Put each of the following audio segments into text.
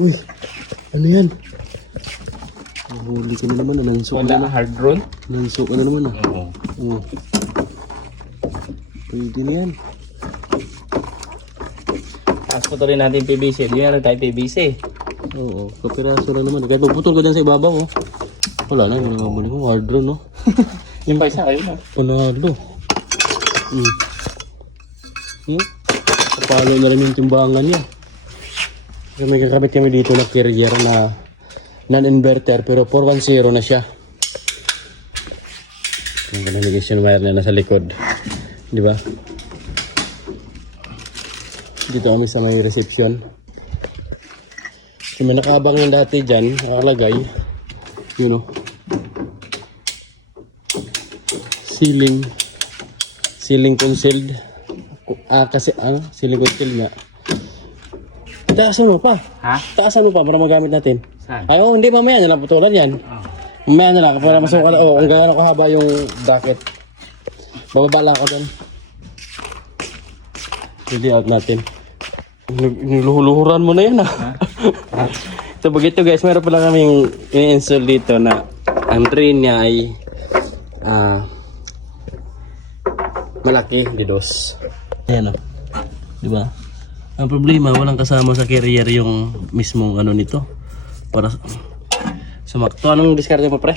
Uy, ano yan? Huli ka na naman, nansok ka na. Hard roll? Nansok ka na naman ah. Oo. Oo. Pwede na yan. Tapos rin natin PVC. Hindi na rin tayo PVC. Oo, kapiraso na naman. Kahit magputol ka dyan sa ibabaw oh. Wala na, yung nabali mo. Hard roll no? Yung pa isa kayo na. Panalo. Kapalo na rin yung timbangan niya. Kasi may kakabit kami dito na carrier na non-inverter pero 410 na siya. Yung navigation wire na nasa likod. Di ba? Dito kami sa may reception. Kasi may nakabang yung dati dyan, nakalagay. You know. Ceiling concealed. Kasi ceiling concealed nga. Taasan mo pa. Ha? Taasan mo pa para magamit natin. Saan? Ay, hindi, mamaya na lang putulan yan. Oh. Mamaya na lang, para masukat. Oo, kung gano'n kahaba yung bracket. Bababa lang ako doon. Ready out natin. Niluhuluhuran mo na yan ah. So, bagito guys, meron pala kaming i-install dito na ang drain niya ay malaki, didos. Ayan o. Diba? Ang problema, walang kasama sa carrier yung mismong ano nito. Para sumakto. Anong discard mo pre?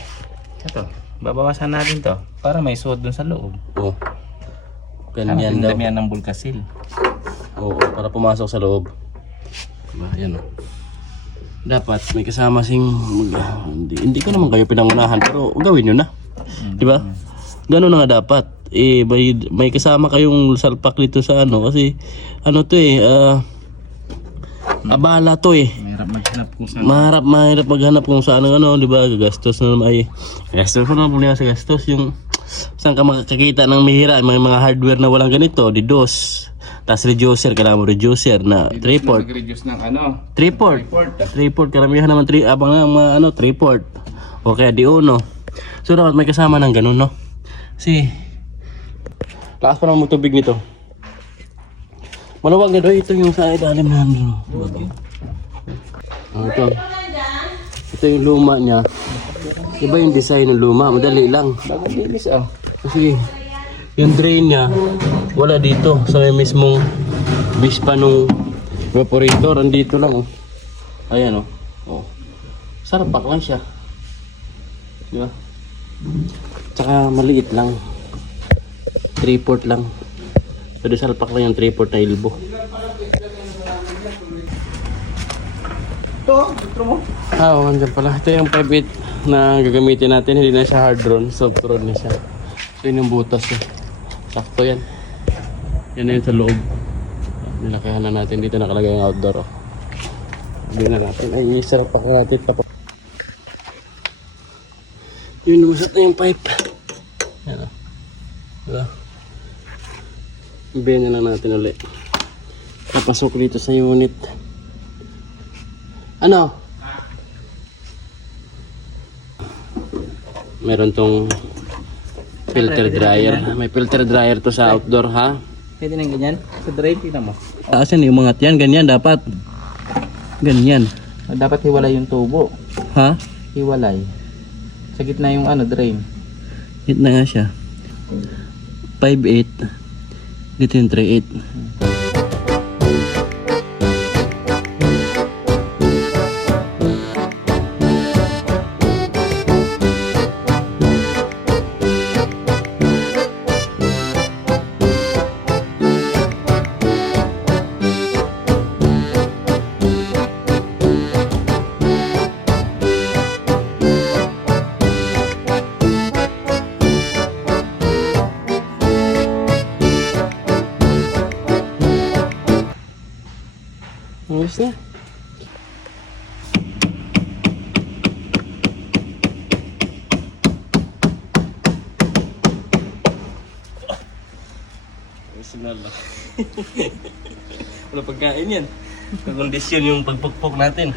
Ito. Babawasan natin to. Para may suot dun sa loob. Oo. Ganyan daw. Damihan ng bulkasil. Oo, para pumasok sa loob. Diba? Ayan o. Dapat may kasama hindi ko naman kayo pinangunahan pero gawin nyo na. Diba? Gano'n na nga dapat. May kasama kayong salpak dito sa ano kasi ano to abala to Mahirap maghanap kung saan. Mahirap maghanap kung saan ano, di ba? Gastos na naman gastos na problema sa gastos yung saan ka makakakita ng mahira, may mga hardware na walang ganito, di DOS. Tapos reducer, kailangan mo reducer na 3-port. Mag-reduce ng ano? 3-port. 3-port, karamihan naman 3-port. O kaya di uno. So dapat may kasama ng ganun, no? Kasi lakas pa naman tubig nito. Maluwag na doon. Ito yung sa ilalim na ano. Ito yung luma niya. Iba yung design ng luma. Madali lang. Bagong linis ah. Kasi yung drain niya wala dito. Sa may mismong bispa nung evaporator. Andito lang oh. Ayan oh. Sarpak lang siya. Diba? Tsaka maliit lang. 3-port lang. Pwede salpak lang yung 3-port na ilbo. Ito, intro mo. Oo, andyan pala. Ito yung 5-8 na gagamitin natin. Hindi na siya hard drawn, soft drawn na siya. So yun yung butas eh. Sakto yan. Yan na yun sa loob. Nilakayan na natin. Dito nakalagay yung outdoor oh. Sabihin na natin. Ay, sarap pa natin. Yun, lumusat na yung pipe. Yan o. Diba? Sabihin na lang natin ulit. Papasok dito sa unit. Ano? Meron tong filter dryer. May filter dryer to sa outdoor ha. Pwede nang ganyan? Sa drain, tingnan mo. Taasan yung mga yan. Ganyan dapat. Ganyan. Dapat hiwalay yung tubo. Ha? Hiwalay. Sa gitna yung ano, drain. Hit na nga siya. 5.8. Dito yung 3.8. Ayos na. Personal lang. Wala pagkain yan. Kondisyon yung pagpukpok natin.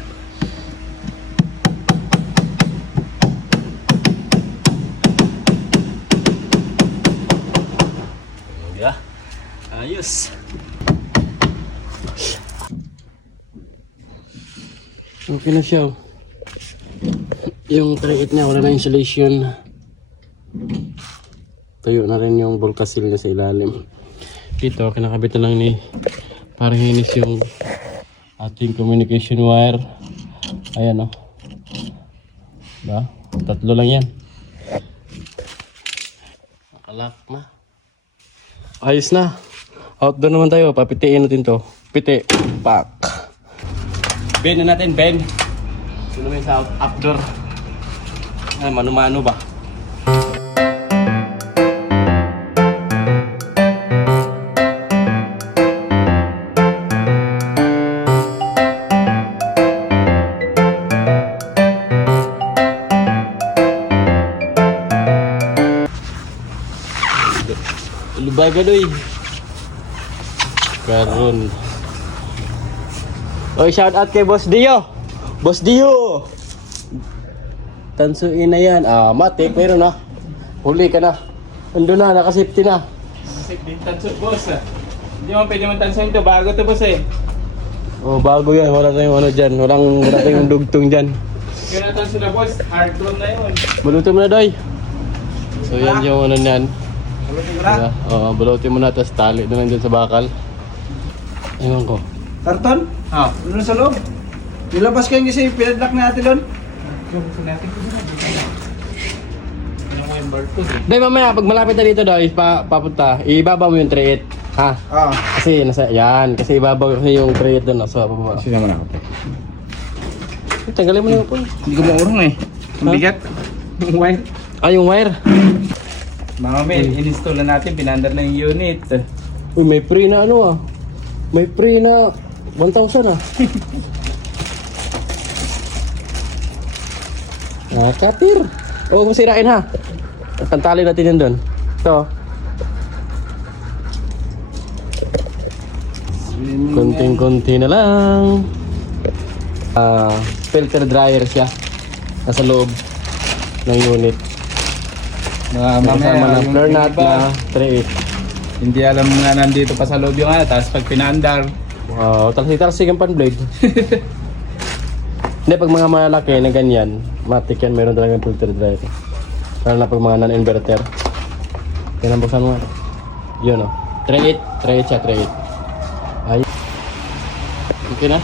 Yeah. Ayos. Okay na siya. Yung trait niya, wala na insulation. Tayo na rin yung volcasil niya sa ilalim. Dito, kinakabit na lang ni parang hinis yung ating communication wire. Ayan o. Diba? 3 lang yan. Nakalak na. Ayos na. Outdoor naman tayo. Papitiin natin to. Piti. Pak. Ben na natin, Ben. Ito naman sa outdoor. Ay, mano-mano ba? Lubay ka doy. Karon. Oy, shout out kay Boss Dio. Boss Dio. Tansuin na yan. Ah, matik, meron na. Huli ka na. Ando na, nakasafety na. Safe din tanso, boss. Hindi mo pwede mong tansoin to. Bago to, boss eh. Oh, bago yan. Wala tayong ano dyan. Wala tayong dugtong dyan. Kaya na tanso na, boss. Hard room na yun. Balutin mo na, doy. So, yan yung ano yan. Balutin ko Diba? Oo, balutin mo na. Tapos tali na lang dyan sa bakal. Ewan ko. Karton? Oh. Doon sa loob. Nilabas kayo kasi pinadlock natin doon. Yung natin ko na. Ano mo yung barcode eh. Doy, mamaya, pag malapit na dito, doy, papunta, ibaba mo yung trait. Ha? Ah. Kasi nasa yan, kasi ibabaw kasi yung trait doon nasa baba. Sino naman ako? Tanggalin mo na yung phone. Hindi ko maurong eh. Ang Ha? bigat. Yung wire. Ah, yung wire. Mga men, in-install na natin. Pinandar na yung unit. Uy, may free na ano ah. May free na 1,000 ah. Katir. Oo, masirain ha. Tantali natin yun doon. Ito. Konting-konti na lang. Filter dryer siya. Nasa loob ng unit. Mga Kasama ng yung flare nut iba, na tray. hindi alam na nandito pa sa loob yung ano. Tapos pag pinandar, Wow, talsik-talsik ang pan-blade. Hindi, pag mga malaki na ganyan, matik yan, mayroon talagang filter dryer. Lalo na pag mga non-inverter. Yan ang buksan mo. Yun o. Tray 8 siya, tray 8. Ay. Okay na.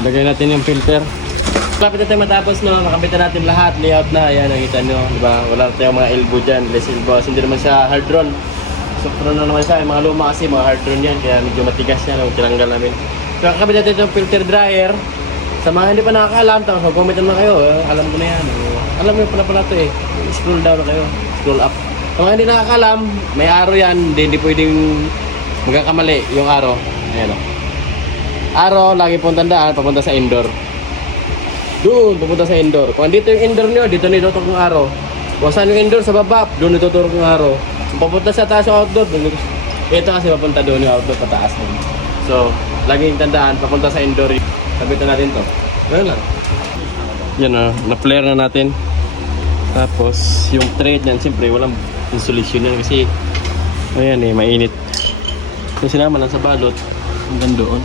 Lagay natin yung filter. Kapit na tayo matapos, no? Nakabit na natin lahat. Layout na. Ayan, nakita nyo. Diba? Wala na tayong mga elbow dyan. Less elbow. Hindi naman siya hard run. Softron na naman siya. Yung mga luma kasi, mga hard run yan. Kaya medyo matigas yan. Tinanggal namin. So, kakabit natin itong filter dryer. Sa mga hindi pa nakakaalam, tapos mag-comment naman kayo. Alam ko na yan. Alam mo yung pala ito eh. Scroll down na kayo. Scroll up. Sa mga hindi nakakaalam, may arrow yan. Hindi pwedeng magkakamali yung arrow. Ayan o. Arrow, lagi pong tandaan, papunta sa indoor. Doon, pupunta sa indoor. Kung andito yung indoor nyo, dito nitutok yung arrow. Kung saan yung indoor, sa baba, doon nituturok yung arrow. Kung papunta sa taas yung outdoor, doon. Ito kasi papunta doon yung outdoor, pataas doon. So, laging tandaan, papunta sa indoor. Sabitan natin to. Ganun lang. Yan na, na-flare na natin. Tapos, yung trait niyan, siyempre, walang insulation yan kasi, ayan eh, mainit. So, sinama lang sa balot, hanggang doon.